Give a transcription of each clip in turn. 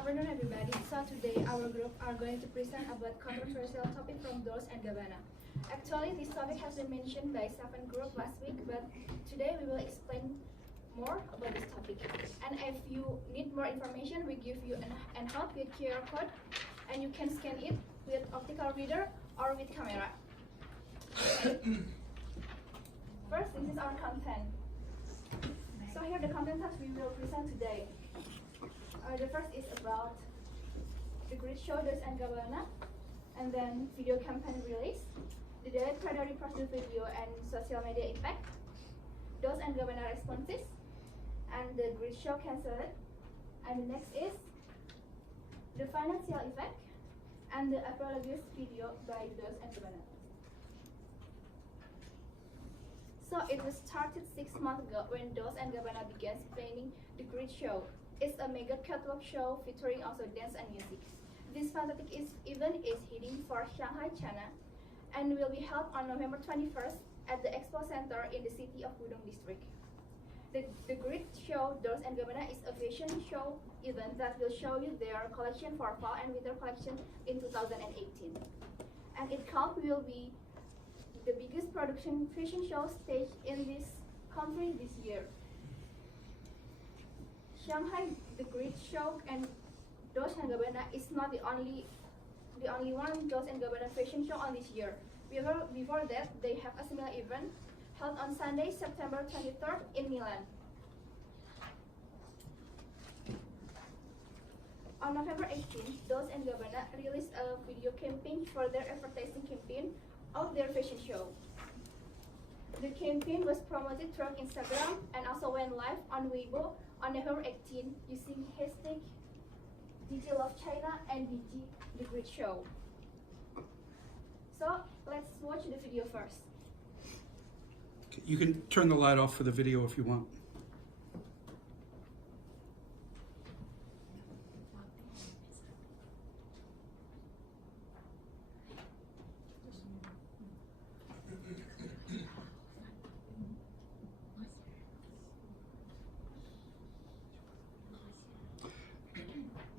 afternoon, everybody. So today our group are going to present about controversial topic from Dolce and Gabbana. Actually, this topic has been mentioned by 7 group last week, but today we will explain more about this topic. And if you need more information, we give you an help with QR code, and you can scan it with optical reader or with camera. First, this is our content. So here are the content that we will present today. The first is about the grid show Dolce and Gabbana, and then video campaign release, the Diet Prada reposted video and social media impact, Dolce and Gabbana responses, and the grid show cancelled. And the next is the financial effect and the apologies video by Dolce and Gabbana. So it was started 6 months ago when Dolce and Gabbana began planning the grid show. It's a mega catwalk show featuring also dance and music. This fantastic event is heading for Shanghai, China, and will be held on November 21st at the Expo Center in the city of Pudong District. The grid show Dolce and Gabbana is a fashion show event that will show you their collection for fall and winter collection in 2018. And it will be the biggest production fashion show staged in this country this year. Shanghai, the grid show, and Dolce and Gabbana is not the only one Dolce and Gabbana fashion show on this year. Before that, they have a similar event held on Sunday, September 23rd in Milan. On November 18th, Dolce and Gabbana released a video campaign for their advertising campaign of their fashion show. The campaign was promoted through Instagram and also went live on Weibo on November 18 using hashtag DigiLoveChina and The Grid Show. So let's watch the video first. You can turn the light off for the video if you want.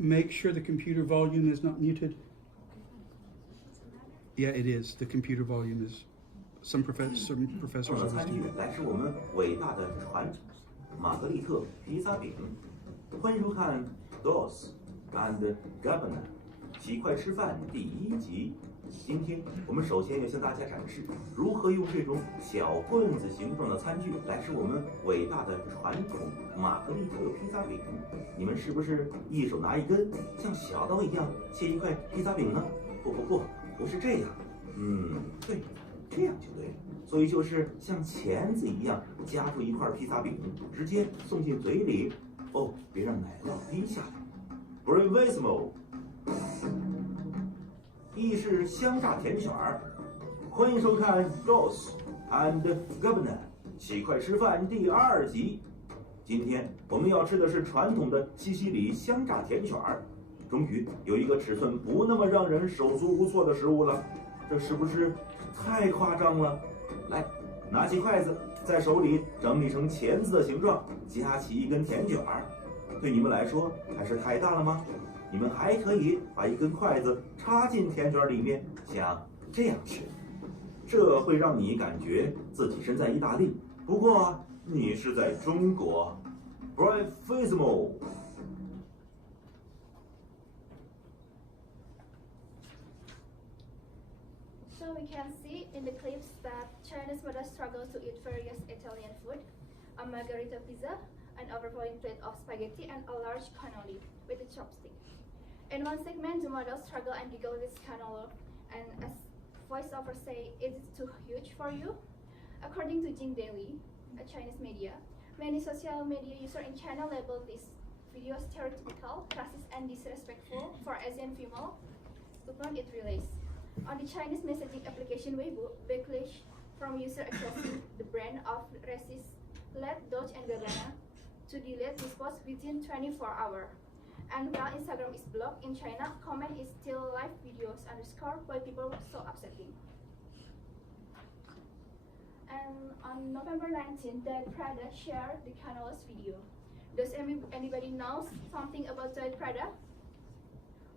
Make sure the computer volume is not muted. Yeah, it is. The computer volume is. Some professors always 餐具 do. 来自我们伟大的传玛格丽特披萨饼。欢迎收看 Dolce and Gabbana 起快吃饭第1集。今天我们首先要向大家展示如何用这种小棍子形状的餐具来吃我们伟大的传统玛格丽特披萨饼。你们是不是一手拿一根像小刀一样切一块披萨饼呢？不是这样。对。 这样就对了，所以就是像钳子一样夹住一块披萨饼，直接送进嘴里。哦，别让奶酪滴下来。Bravissimo！ 意式香炸甜卷儿，欢迎收看 Dolce and Gabbana 起快吃饭第2集。今天我们要吃的是传统的西西里香炸甜卷儿。终于有一个尺寸不那么让人手足无措的食物了，这是不是？ 太夸张了！来，拿起筷子，在手里整理成钳子的形状，夹起一根甜卷儿。对你们来说还是太大了吗？你们还可以把一根筷子插进甜卷里面，像这样吃。这会让你感觉自己身在意大利，不过你是在中国。Bravissimo！ So we can see in the clips that Chinese mothers struggle to eat various Italian food, a margherita pizza, an overflowing plate of spaghetti, and a large cannoli with a chopstick. In one segment, the models struggle and giggle with cannoli, and as voiceover say, "Is it too huge for you?" According to Jing Daily, a Chinese media, many social media users in China label this video stereotypical, classist, and disrespectful for Asian female upon its release. On the Chinese messaging application Weibo, backlash from users accusing the brand of racist led Dolce and Gabbana to delete this post within 24 hours. And while Instagram is blocked in China, comment is still live videos underscore why people were so upsetting. And on November 19th, Diet Prada shared the Canolas video. Does anybody know something about Diet Prada?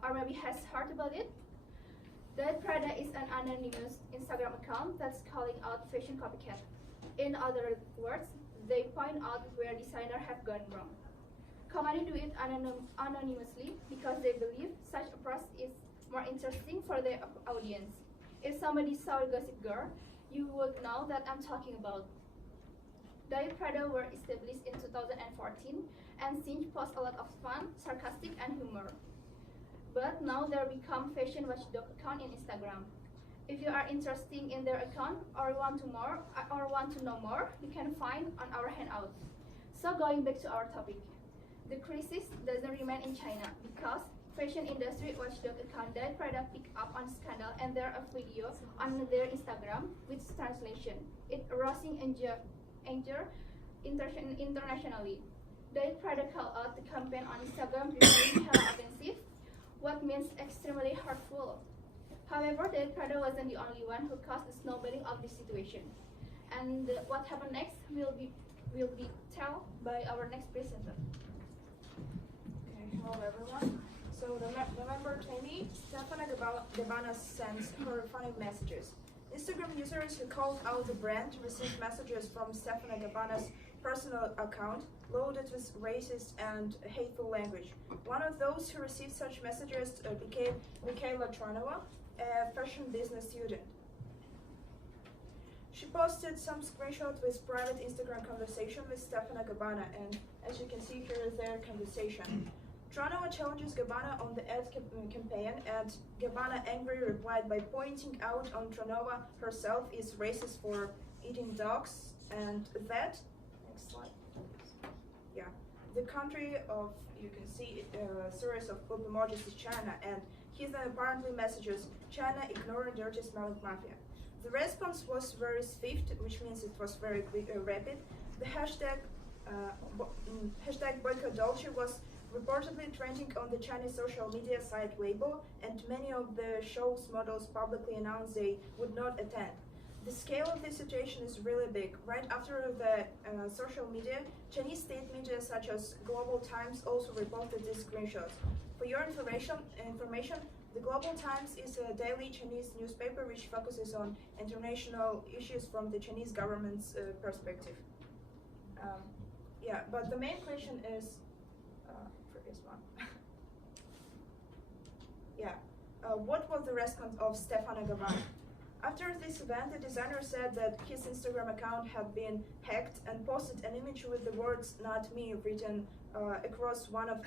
or maybe has heard about it. Diet Prada is an anonymous Instagram account that's calling out fashion copycat. In other words, they point out where designers have gone wrong. Companies do it anonymously because they believe such approach is more interesting for their audience. If somebody saw Gossip Girl, you would know that I'm talking about. Diet Prada were established in 2014 and since post a lot of fun, sarcastic, and humor. But now they become fashion watchdog account in Instagram. If you are interested in their account or want to know more, you can find on our handout. So going back to our topic, the crisis doesn't remain in China because fashion industry watchdog account Diet Prada pick up on scandal and there are videos on their Instagram with translation. It arousing anger internationally. Diet Prada called out the campaign on Instagram referring hella offensive, what means extremely hurtful. However, Diet Prada wasn't the only one who caused the snowballing of this situation. And what happened next will be told by our next presenter. Okay, hello everyone. So November 20, Stefana Gabbana sends her funny messages. Instagram users who called out the brand received messages from Stefana Gabbana's personal account loaded with racist and hateful language. One of those who received such messages became Mikhaila Tronova, a fashion business student. She posted some screenshot with private Instagram conversation with Stefana Gabbana, and as you can see here is their conversation. Tronova challenges Gabbana on the ad campaign, and Gabbana angrily replied by pointing out on Tronova herself is racist for eating dogs, and that, next slide, yeah, the country of, you can see a series of poop emojis is China, and he then apparently messages, China ignoring dirty smelling mafia. The response was very swift, which means it was very quick, rapid. The hashtag boycott Dolce was reportedly trending on the Chinese social media site Weibo, and many of the show's models publicly announced they would not attend. The scale of this situation is really big. Right after the social media, Chinese state media such as Global Times also reported these screenshots. For your information, the Global Times is a daily Chinese newspaper which focuses on international issues from the Chinese government's perspective. Yeah, but the main question is, previous one. Yeah, what was the response of Stefana Gabbana? After this event, the designer said that his Instagram account had been hacked and posted an image with the words "not me" written across one of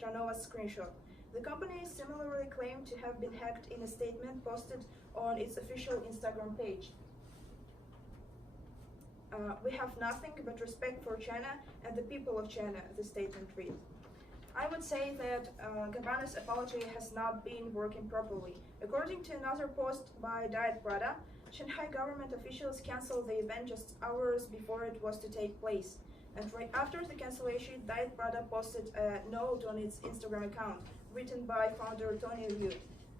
Tranova's screenshots. The company similarly claimed to have been hacked in a statement posted on its official Instagram page. We have nothing but respect for China and the people of China, the statement read. I would say that Gabbana's apology has not been working properly. According to another post by Diet Prada, Shanghai government officials canceled the event just hours before it was to take place. And right after the cancellation, Diet Prada posted a note on its Instagram account, written by founder Tony Liu,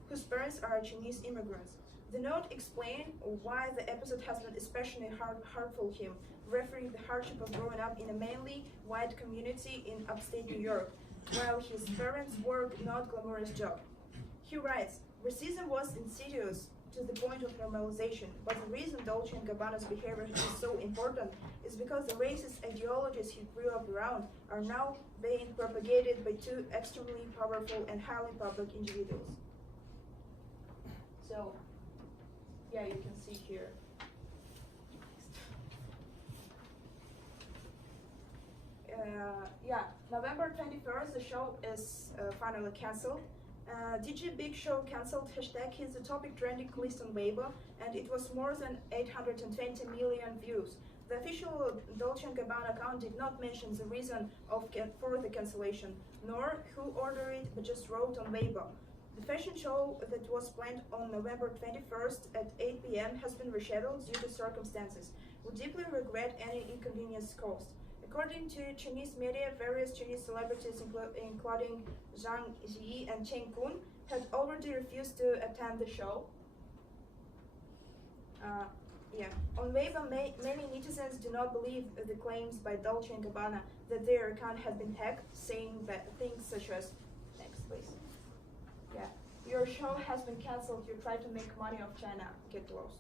whose parents are Chinese immigrants. The note explained why the episode has been especially hurtful to him, referring the hardship of growing up in a mainly white community in upstate New York, while his parents worked not glamorous job. He writes, racism was insidious to the point of normalization, but the reason Dolce & Gabbana's behavior is so important is because the racist ideologies he grew up around are now being propagated by two extremely powerful and highly public individuals. So, yeah, you can see here. Yeah, November 21st, the show is finally cancelled. DG Big Show cancelled hashtag is the topic trending list on Weibo, and it was more than 820 million views. The official Dolce & Gabbana account did not mention the reason for the cancellation, nor who ordered it, but just wrote on Weibo. The fashion show that was planned on November 21st at 8 p.m. has been rescheduled due to circumstances. We deeply regret any inconvenience caused. According to Chinese media, various Chinese celebrities, including Zhang Yi and Chen Kun, had already refused to attend the show. Yeah. On Weibo, many netizens do not believe the claims by Dolce & Gabbana that their account had been hacked, saying that things such as, next please. Yeah, your show has been cancelled. You try to make money off China, get lost.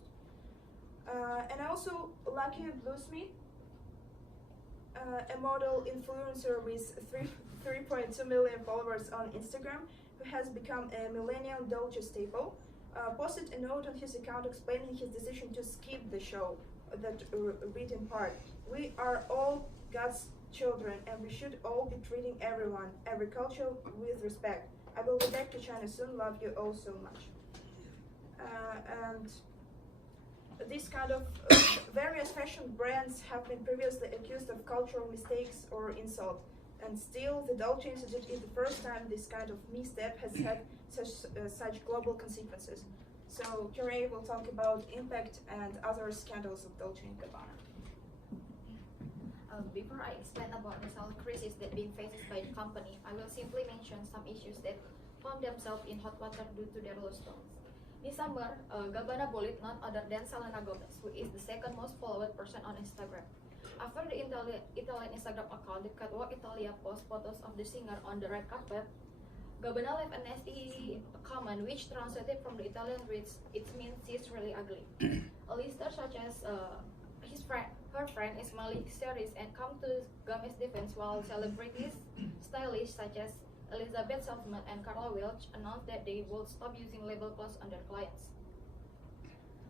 And also, Lucky Bluesmith, a model influencer with 3.2 million followers on Instagram, who has become a millennial Dolce staple, posted a note on his account explaining his decision to skip the show, that written part. We are all God's children and we should all be treating everyone, every culture with respect. I will be back to China soon, love you all so much. And this kind of various fashion brands have been previously accused of cultural mistakes or insult, and still the Dolce incident is the first time this kind of misstep has had such global consequences. So Kyrie will talk about impact and other scandals of Dolce & Gabbana. Before I explain about the health crisis that being faced by the company, I will simply mention some issues that found themselves in hot water due to their low stones. This summer, Gabbana bullied none other than Selena Gomez, who is the second most followed person on Instagram. After the Italian Instagram account, the Catwalk Italia post photos of the singer on the red carpet, Gabbana left a nasty comment which translated from the Italian reads, "It means she's really ugly." A listener such as her friend is Miley Cyrus and come to Gomez's defense, while celebrities, stylists such as Elizabeth Saltzman and Carla Welch announced that they would stop using label clothes on their clients.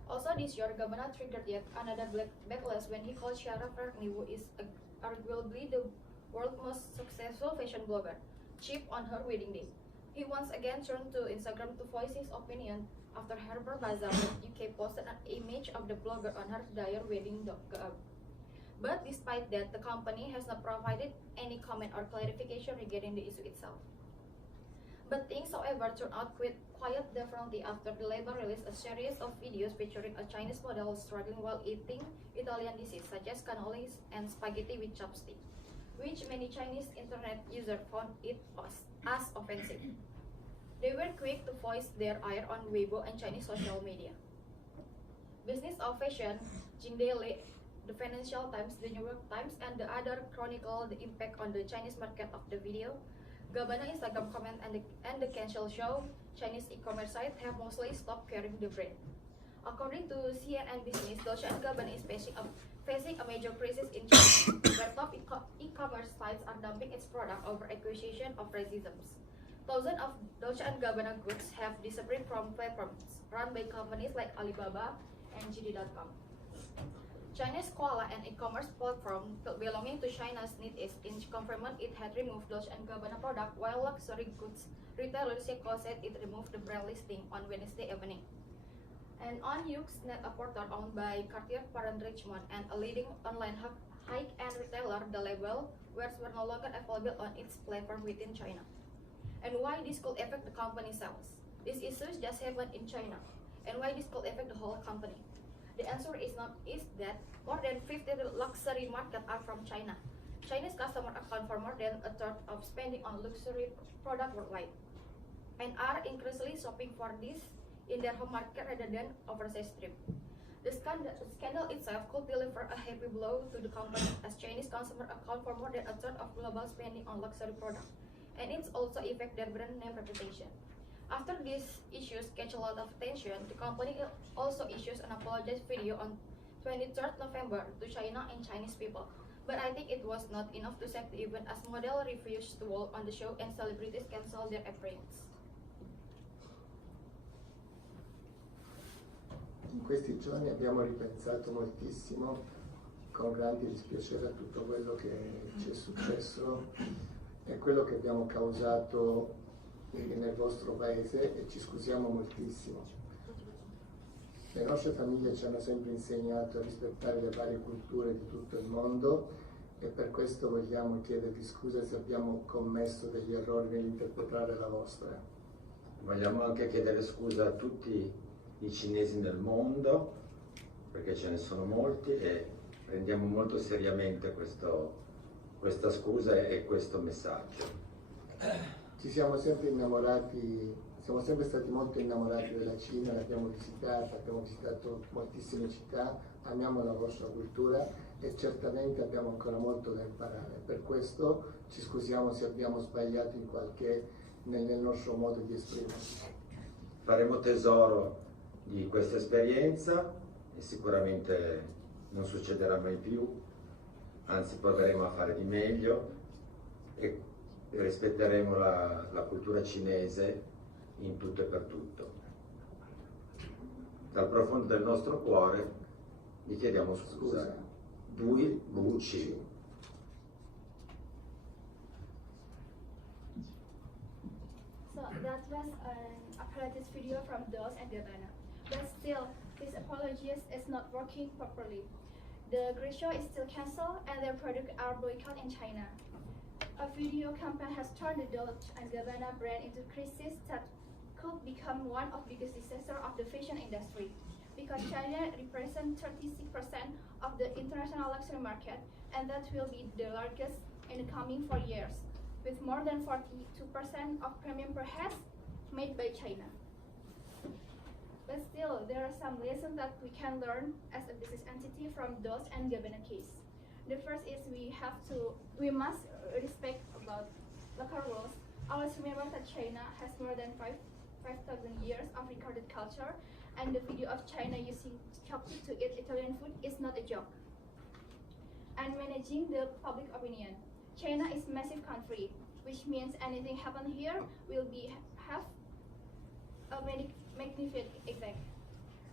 Also this year, Gabbana triggered yet another backlash when he called Ciara Ferragni, who is arguably the world's most successful fashion blogger, cheap on her wedding day. He once again turned to Instagram to voice his opinion after Harper Bazaar UK posted an image of the blogger on her dire wedding gown. But despite that, the company has not provided any comment or clarification regarding the issue itself. But things, however, turned out quite differently after the label released a series of videos featuring a Chinese model struggling while eating Italian dishes such as cannolis and spaghetti with chopsticks, which many Chinese internet users found it as offensive. They were quick to voice their ire on Weibo and Chinese social media. Business of Fashion, Jing Daily, the Financial Times, the New York Times, and the other chronicle the impact on the Chinese market of the video. Gabbana Instagram comment and the cancel show, Chinese e-commerce sites have mostly stopped carrying the brand. According to CNN Business, Dolce & Gabbana is facing a major crisis in China, where top e-commerce sites are dumping its product over accusation of racism. Thousands of Dolce & Gabbana goods have disappeared from platforms run by companies like Alibaba and JD.com. China's Koala, an e-commerce platform belonging to China's NetEase, confirmed it had removed Dolce & Gabbana product, while luxury goods retailer Seiko said it removed the brand listing on Wednesday evening. And on Yuxnet, a portal owned by Cartier parent Richemont and a leading online high-end retailer, the label wares were no longer available on its platform within China. And why this could affect the company's sales? These issues just happened in China, and why this could affect the whole company? The answer is that more than 50 luxury markets are from China. Chinese customers account for more than a third of spending on luxury products worldwide, and are increasingly shopping for this in their home market rather than overseas trip. The scandal itself could deliver a heavy blow to the company, as Chinese consumers account for more than a third of global spending on luxury products, and it also affects their brand name reputation. After these issues catch a lot of attention, the company also issues an apology video on 23rd November to China and Chinese people. But I think it was not enough to save the event, as models refused to walk on the show and celebrities canceled their appearance. In questi giorni abbiamo ripensato moltissimo, con grande dispiacere, a tutto quello che ci è successo e quello che abbiamo causato nel vostro paese, e ci scusiamo moltissimo. Le nostre famiglie ci hanno sempre insegnato a rispettare le varie culture di tutto il mondo, e per questo vogliamo chiedervi scusa se abbiamo commesso degli errori nell'interpretare la vostra. Vogliamo anche chiedere scusa a tutti i cinesi nel mondo, perché ce ne sono molti, e prendiamo molto seriamente questa scusa e questo messaggio. Ci siamo sempre innamorati, siamo sempre stati molto innamorati della Cina, l'abbiamo visitata, abbiamo visitato moltissime città, amiamo la vostra cultura e certamente abbiamo ancora molto da imparare. Per questo ci scusiamo se abbiamo sbagliato in qualche nel nostro modo di esprimerci. Faremo tesoro di questa esperienza e sicuramente non succederà mai più, anzi proveremo a fare di meglio e rispetteremo la cultura cinese in tutto e per tutto. Dal profondo del nostro cuore vi chiediamo scusa. Bui Buci. So that was an apparatus video from Dolce & Gabbana. But still, this apologies is not working properly. The great show is still cancelled and their products are boycotted in China. A video campaign has turned the Dolce & Gabbana brand into crisis that could become one of the biggest disasters of the fashion industry. Because China represents 36% of the international luxury market, and that will be the largest in the coming 4 years, with more than 42% of premium per head made by China. But still, there are some lessons that we can learn as a business entity from Dolce & Gabbana case. The first is we must respect about local rules. Always remember that China has more than 5,000 years of recorded culture, and the video of China using chopstick to eat Italian food is not a joke. And managing the public opinion. China is a massive country, which means anything happen here will have a magnificent effect.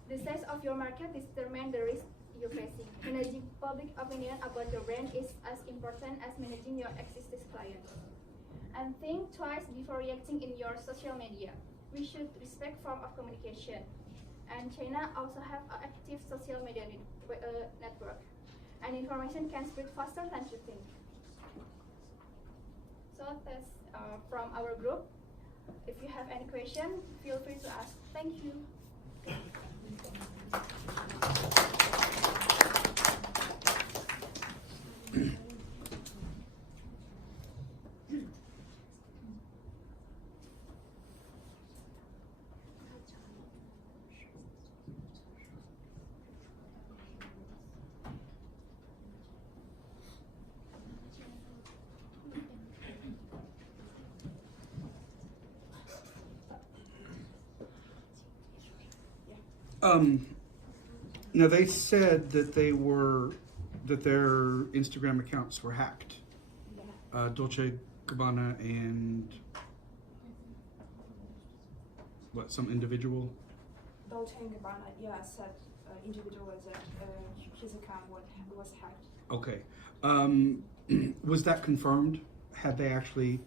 The size of your market determines the risk you're facing. Managing public opinion about your brand is as important as managing your existing clients. And think twice before reacting in your social media. We should respect form of communication. And China also have an active social media network. And information can spread faster than you think. So that's from our group. If you have any question, feel free to ask. Thank you. Now they said that their Instagram accounts were hacked. Dolce Gabbana and some individual. Dolce & Gabbana, yeah, said individually that his account was hacked. Okay. Was that confirmed? Had they actually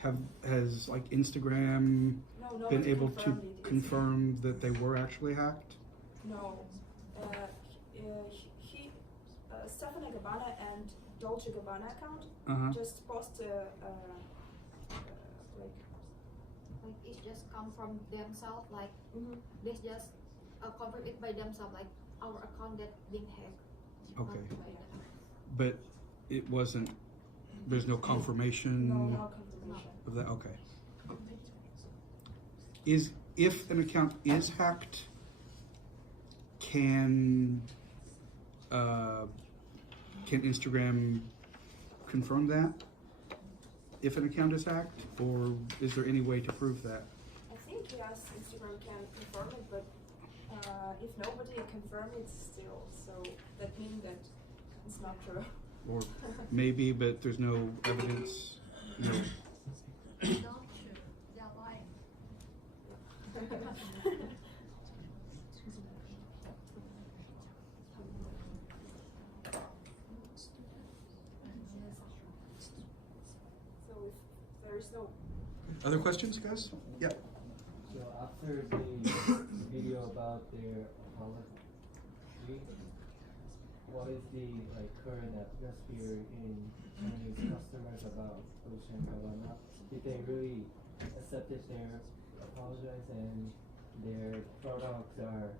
has Instagram No, been nobody able to confirmed it. confirm that they were actually hacked? No. Stefano Gabbana and Dolce Gabbana account just post Like it just come from themselves, like they just confirm it by themselves, like our account that being hacked. Okay. Not by them. But it wasn't. There's no confirmation no confirmation. of that. Okay. If an account is hacked, can Instagram confirm that if an account is hacked, or is there any way to prove that? I think yes, Instagram can confirm it, but if nobody confirm it still, so that means that it's not true. Or maybe, but there's no evidence. No. Not true. They're lying. So if there is no Other questions, guys? Yeah. So after the video about their apology, what is the current atmosphere in Chinese customers about Dolce & Gabbana? Did they really accept it, their apologize, and their products are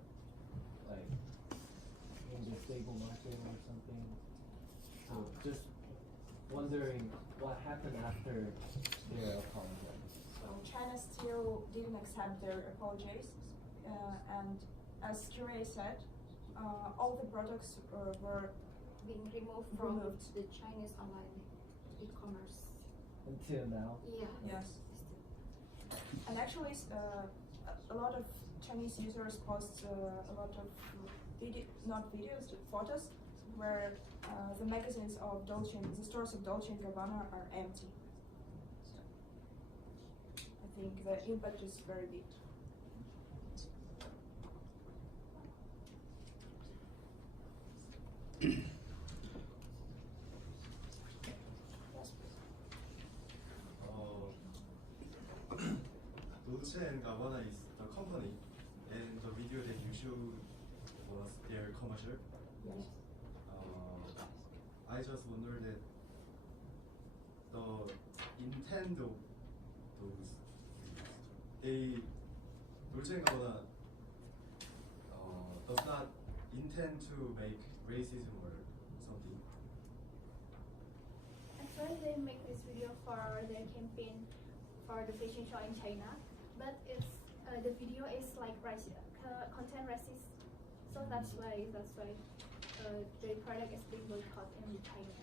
in the stable market or something? So just wondering what happened after their apologize. So China still didn't accept their apologies, and as Kirai said, all the products were Being removed from the Chinese online e-commerce. Until now? Yeah. yes. Actually, a lot of Chinese users post a lot of not videos, photos, where the magazines of the stores of Dolce & Gabbana are empty. So I think the impact is very big. Dolce & Gabbana is the company, and the video that you showed was their commercial. Yes. I just wonder that the intent of those, Dolce & Gabbana does not intend to make racism or something. Actually, they make this video for their campaign for the fashion show in China, but it's the video is like content racist, so that's why the product is being boycotted in China.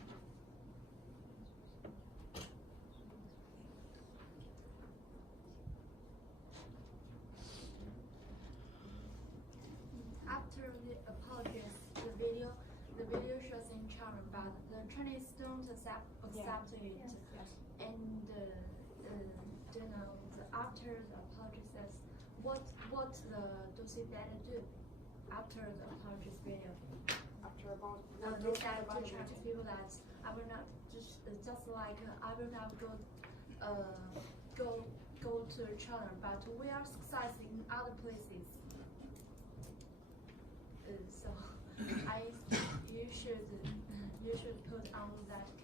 After the apologies, the video shows in China, but the Chinese don't accept it. Yes. And you know, after the apologies, what the Dolce better do after the apologies video? After about They said to Chinese people that I will not just like I will not go to China, but we are success in other places. So you should put on that case.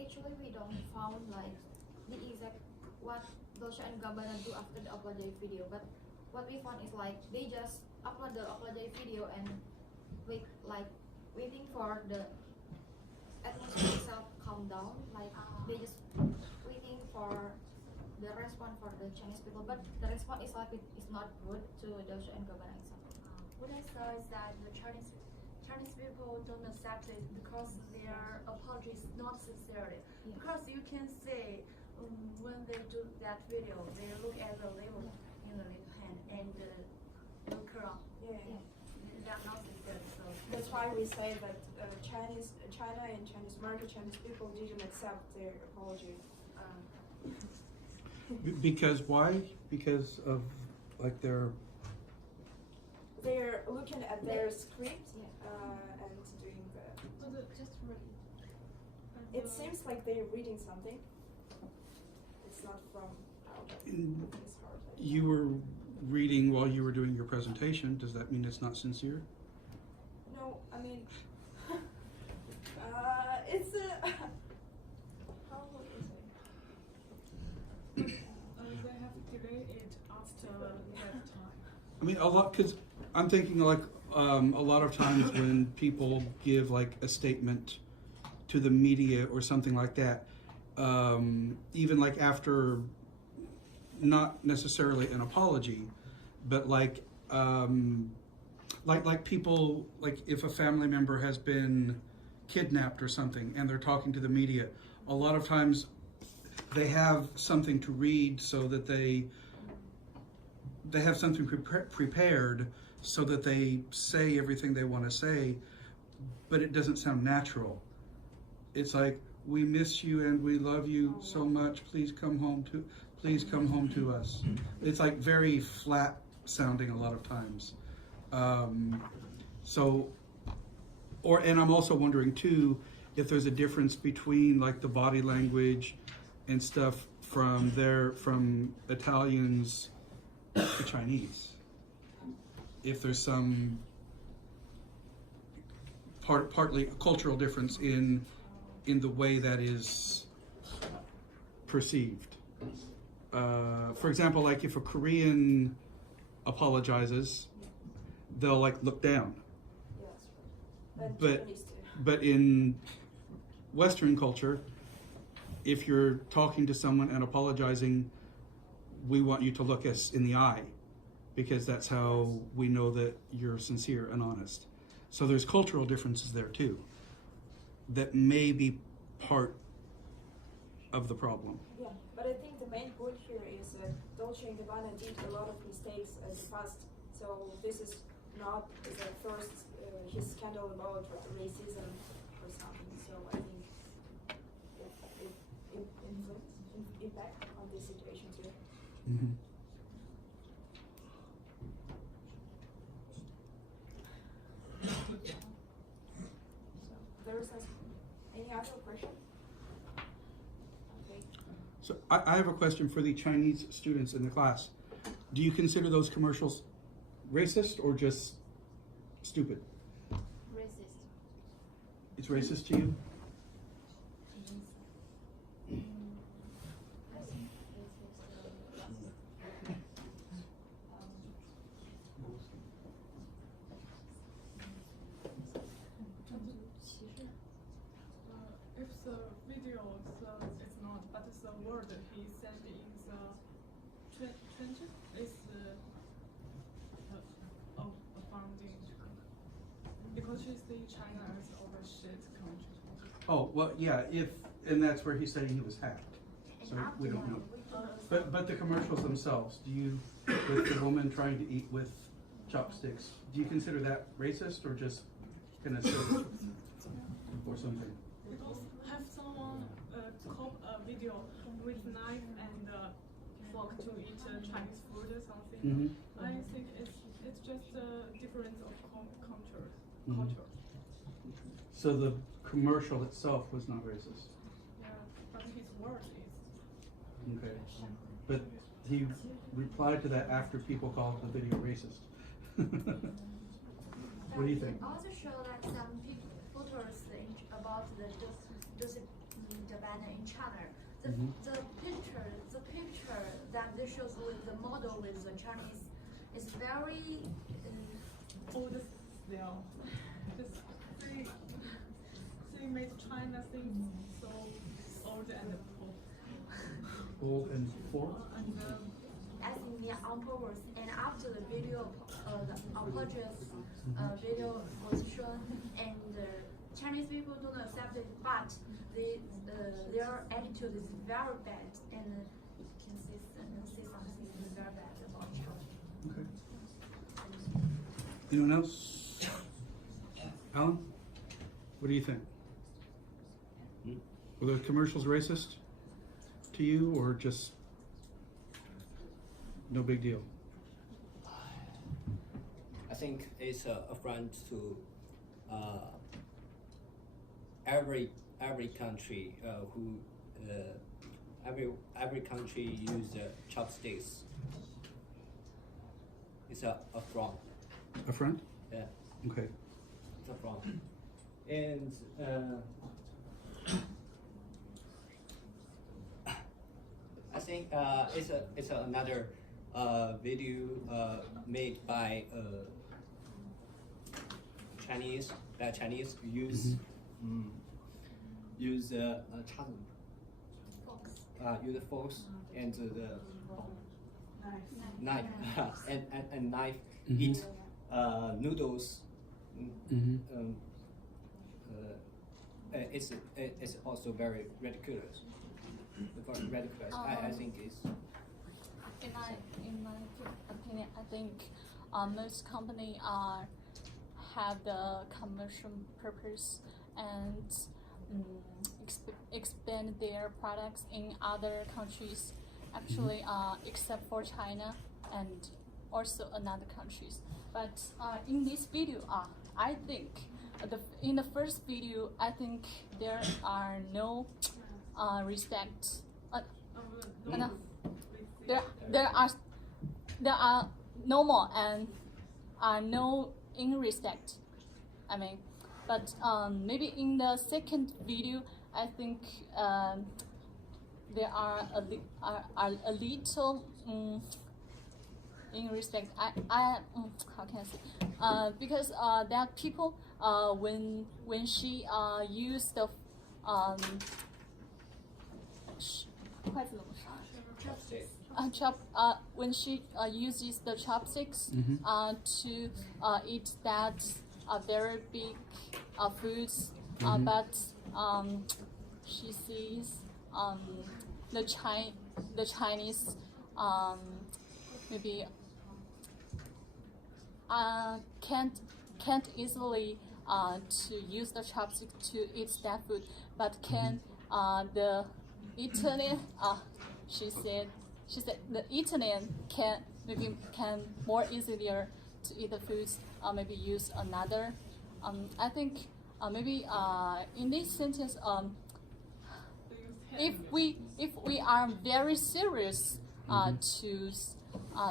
Actually, we don't found like the exact what Dolce & Gabbana do after the apology video, but what we found is like they just upload the apology video and waiting for the atmosphere itself calm down. Like they just waiting for the response for the Chinese people, but the response is like it's not good to Dolce & Gabbana itself. What I saw is that the Chinese people don't accept it because their apology is not sincerely. Yeah. Because you can see when they do that video, they look at the label in the little hand and look around. Yeah. They are not sincere. So That's why we say that China and Chinese market, Chinese people didn't accept their apology. Because why? Because of like their. They're looking at their script and doing the. It seems like they're reading something. It's not from out of his heart. You were reading while you were doing your presentation. Does that mean it's not sincere? No, I mean, it's a. How would I say? They have to delay it after that time. I mean, a lot, because I'm thinking like a lot of times when people give like a statement to the media or something like that, even like after not necessarily an apology, but like people, like if a family member has been kidnapped or something and they're talking to the media, a lot of times they have something to read so that they have something prepared so that they say everything they want to say, but it doesn't sound natural. It's like, we miss you and we love you so much. Please come home to us. It's like very flat sounding a lot of times. And I'm also wondering too, if there's a difference between like the body language and stuff from Italians to Chinese. If there's some partly a cultural difference in the way that is perceived. For example, like if a Korean apologizes, they'll like look down. Yes, right. But in Western culture, if you're talking to someone and apologizing, we want you to look us in the eye, because that's how we know that you're sincere and honest. So there's cultural differences there too that may be part of the problem. Yeah, but I think the main point here is that Dolce & Gabbana did a lot of mistakes in the past. So this is not the first his scandal about racism or something. So I think it impact on this situation too. Mm-hmm. So there is any other question? Okay. So I have a question for the Chinese students in the class. Do you consider those commercials racist or just stupid? Racist. It's racist to you? If the video it's not, but the word he said in the trench is founding, because she see China as a shit country. Oh, well, yeah, and that's where he's saying he was hacked. So we don't know. But the commercials themselves, do you, with the woman trying to eat with chopsticks, do you consider that racist or just kind of silly or something? Because have someone cook a video with knife and fork to eat Chinese food or something. Mm-hmm. I think it's just a difference of culture. Mm-hmm. So the commercial itself was not racist. Yeah, but his word is. Okay. But he replied to that after people called the video racist. What do you think? It also show that some photos about the Dolce Gabbana in China. The picture that they shows with the model with the Chinese is very Old style. Just they made China seem so old and poor. Old and poor? And as in the on purpose. And after the video, the apologies video was shown, and Chinese people don't accept it, but their attitude is very bad, and you can see something very bad about China. Okay. Anyone else? Alan? What do you think? Were those commercials racist to you, or just no big deal? I think it's an affront to every country who every country use chopsticks. It's an affront. Affront? Yeah, Okay. it's affront. And I think it's another video made by Chinese use use use the forks and the knife and knife eat noodles. It's also very ridiculous. I think it's. In my opinion, I think most company have the commercial purpose and expand their products in other countries. Actually, except for China and also another countries. But in this video, I think in the first video, I think there are no respect. No. There are no more and no in respect. I mean, but maybe in the second video, I think there are a little in respect. I how can I say? Because that people when she used the 筷子怎么说？ Chopstick. When she uses the chopsticks to eat that very big foods, but she sees the Chinese maybe can't easily to use the chopstick to eat that food, but can the Italian she said the Italian can more easier to eat the foods, maybe use another. I think maybe in this sentence, if we are very serious to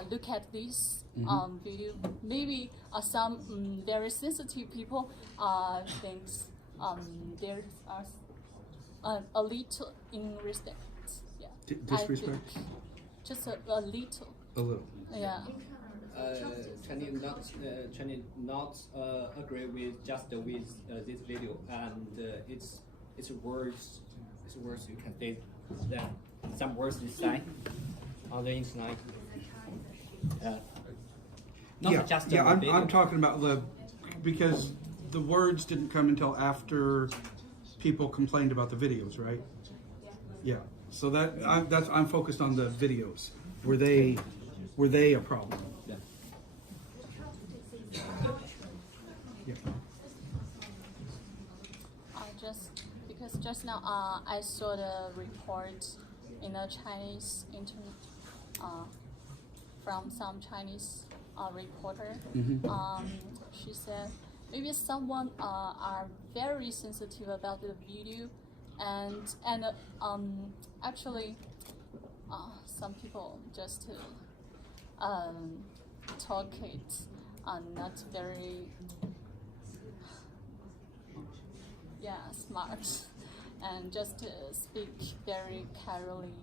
look at this video, maybe some very sensitive people thinks there are a little in respect. Yeah. Disrespect? I think just a little. A little. Yeah. Chinese not agree with just with this video, and it's words you can say that some words inside on the internet. Not just the video. I'm talking about because the words didn't come until after people complained about the videos, right? Yeah. So I'm focused on the videos. Were they a problem? Yeah. Yeah. Just now I saw the report in the Chinese internet from some Chinese reporter. She said maybe someone are very sensitive about the video, and actually some people just talk it not very smart, and just speak very casually.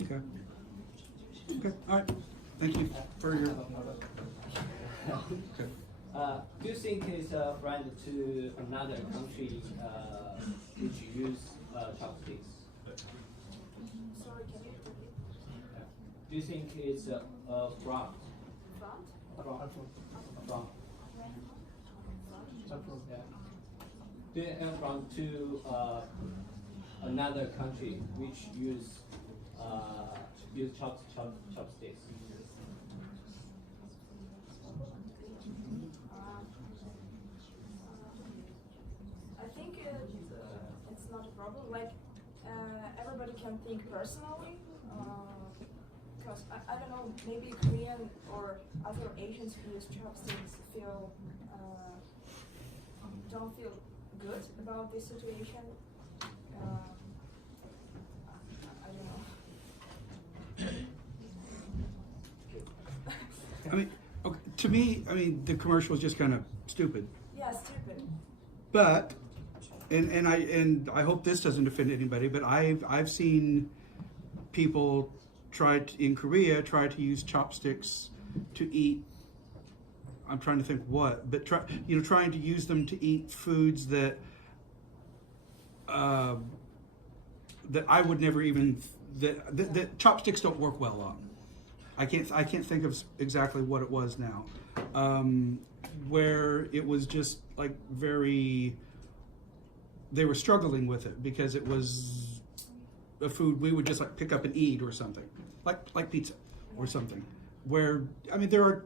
Okay. Okay. All right. Thank you for your. Okay. Do you think it's a friend to another country which use chopsticks? Sorry, can you repeat? Do you think it's a front? Yeah. Do you have from to another country which use chopsticks? I think it's not a problem. Like everybody can think personally, because I don't know, maybe Korean or other Asians who use chopsticks don't feel good about this situation. I don't know. I mean, okay, to me, the commercial is just kind of stupid. Yeah, stupid. But, and I hope this doesn't offend anybody, but I've seen people in Korea try to use chopsticks to eat. I'm trying to think what, but trying to use them to eat foods that that I would never even that chopsticks don't work well on. I can't think of exactly what it was now, where it was just like they were struggling with it because it was a food we would just like pick up and eat or something, like pizza or something. Where there are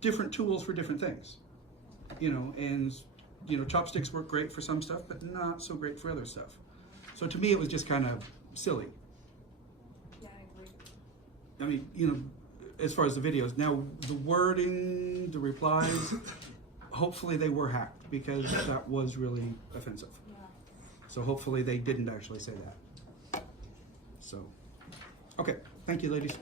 different tools for different things, and chopsticks work great for some stuff, but not so great for other stuff. So to me, it was just kind of silly. Yeah, I agree. As far as the videos, now the wording, the replies, hopefully they were hacked because that was really offensive. Yeah. So hopefully they didn't actually say that. So, okay, thank you, ladies.